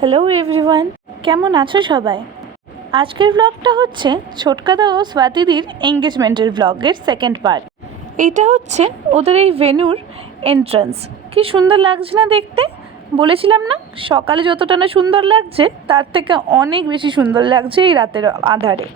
Hello everyone, কেমন আছো সবাই? আজকের ব্লগটা হচ্ছে ছোটকাদা ও স্বাতিদির এঙ্গেজমেন্টের ব্লগের সেকেন্ড পার্ট। এইটা হচ্ছে ওদের এই ভেন্যুর এন্ট্রান্স। কি সুন্দর লাগছে না দেখতে? বলেছিলাম না সকালে যতটা না সুন্দর লাগছে তার থেকে অনেক বেশি সুন্দর লাগছে এই রাতের আধারে।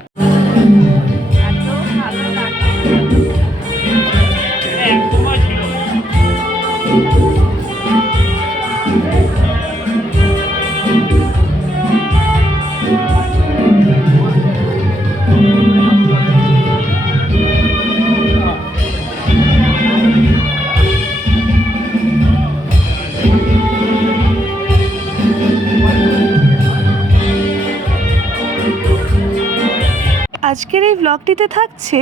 আজকের এই ব্লগটিতে থাকছে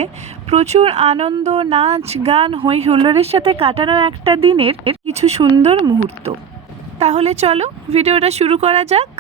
প্রচুর আনন্দ, নাচ, গান, হই হুল্লোড়ের সাথে কাটানো একটা দিনের কিছু সুন্দর মুহূর্ত। তাহলে চলো ভিডিওটা শুরু করা যাক।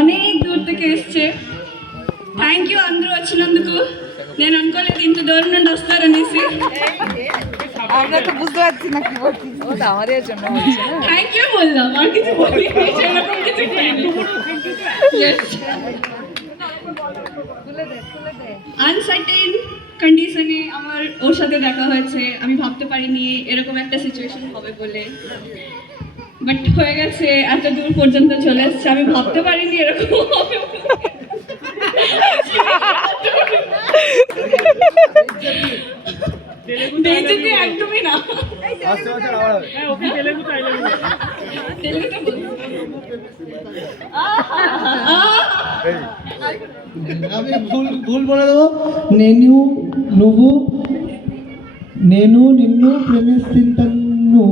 অনেক দূর থেকে এসছে. థ్యాంక్ యూ అందరూ వచ్చినందుకు. నేను అనుకోలేదు ఇంత దూరం నుండి వస్తారనేసి. আমরা তো বুঝতে পারছি না কি বলছি। ও তো আমাদের জন্য হচ্ছে না। থ্যাংক ইউ বললাম, আর কিছু বলিনি, সেরকম কিছু করিনি। আনসার্টেন কন্ডিশনে আমার ওর সাথে দেখা হয়েছে। আমি ভাবতে পারিনি এরকম একটা সিচুয়েশন হবে বলে, বাট হয়ে গেছে। এত দূর পর্যন্ত চলে এসছে, আমি ভাবতে পারিনি এরকম হবে। বেইজ্জতি একদমই না। আমি ভুল বলে দেবো। নেনু নুবু নেনু নিন্নু প্রেমের চিন্তান্নু।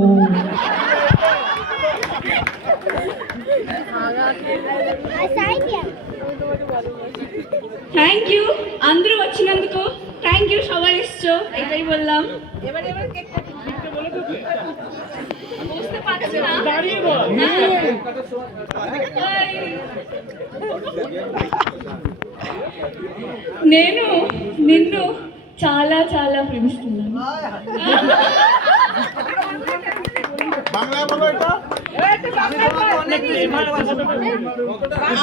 থ্যাংক ইউ అందరూ వచ్చినందుకు. থ্যাংক ইউ সবাই এসছো, এটাই বললাম। বুঝতে পারছি না। నేను నిన్ను చాలా చాలా ప్రేమిస్తున్నాను.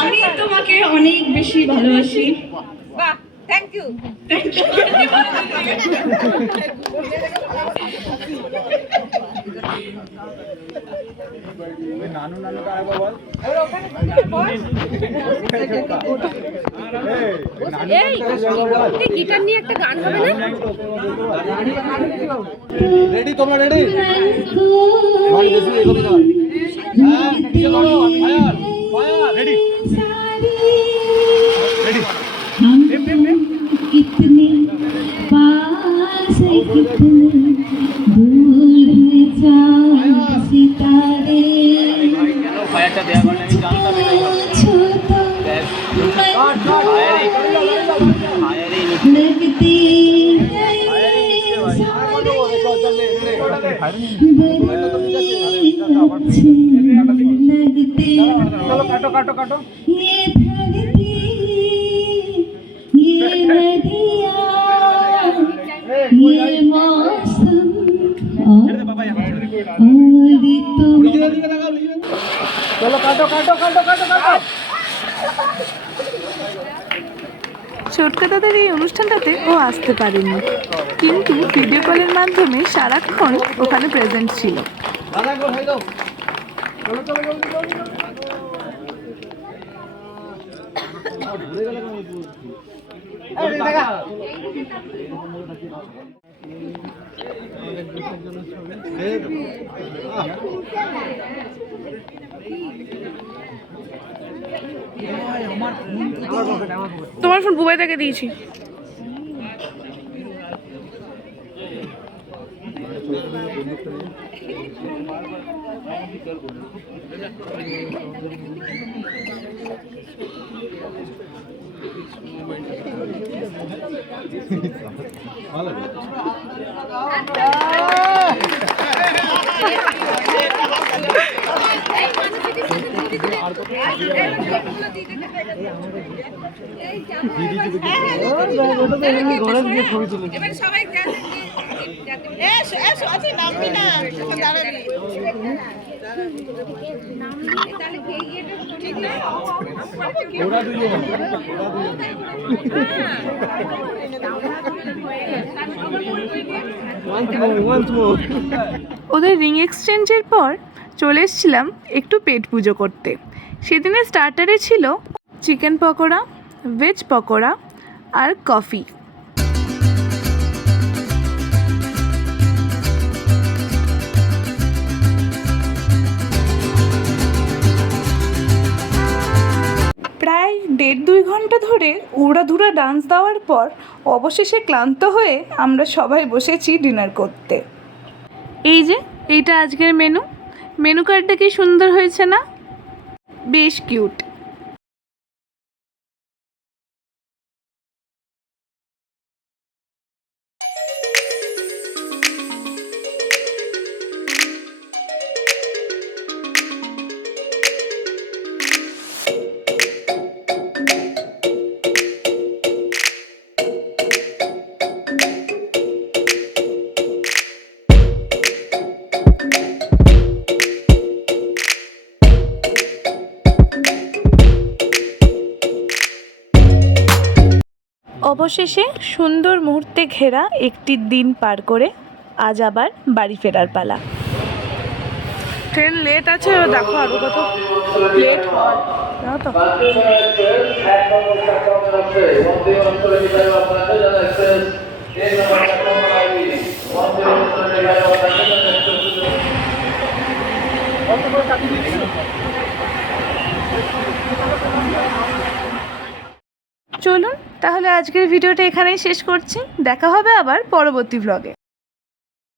আমি তোমাকে অনেক বেশি ভালোবাসি। বাহ, থ্যাংক ইউ। নানু নানু কারা বল। এই গিটার নিয়ে একটা গান হবে না? রেডি? তোমরা রেডি? রেডি? कितने पास है, कितने दूर है चांद सितारे। लगती है अच्छे लगते चलो काटो काटो काटो ये धरती ये नदियाँ ये मौसम और चलो काटो काटो काटो काटो काटो ছোটকা দাদার এই অনুষ্ঠানটাতে ও আসতে পারেনি, কিন্তু ভিডিও কলের মাধ্যমে সারাক্ষণ ওখানে প্রেজেন্ট ছিল। दादा को भाई दो चलो चलो जल्दी जल्दी अरे देखा তোমার ফোন বুবাইদাকে দিয়েছি। ওদের রিং এক্সচেঞ্জের পর চলে এসেছিলাম একটু পেট পুজো করতে। সেদিনের স্টার্টারে ছিল চিকেন পকোড়া, ভেজ পকোড়া আর কফি। প্রায় 1.5-2 ঘন্টা ধরে উড়াধুরা ডান্স দেওয়ার পর অবশেষে ক্লান্ত হয়ে আমরা সবাই বসেছি ডিনার করতে। এই যে এইটা আজকের মেনু কার্ডটা কি সুন্দর হয়েছে না? বেশ কিউট। অবশেষে সুন্দর মুহূর্তে ঘেরা একটি দিন পার করে আজ আবার বাড়ি ফেরার পালা। ট্রেন লেট আছে, দেখো আরো কত লেট হয় জানো তো। চলুন তাহলে আজকের ভিডিওটা এখানেই শেষ করছি। দেখা হবে আবার পরবর্তী ব্লগে।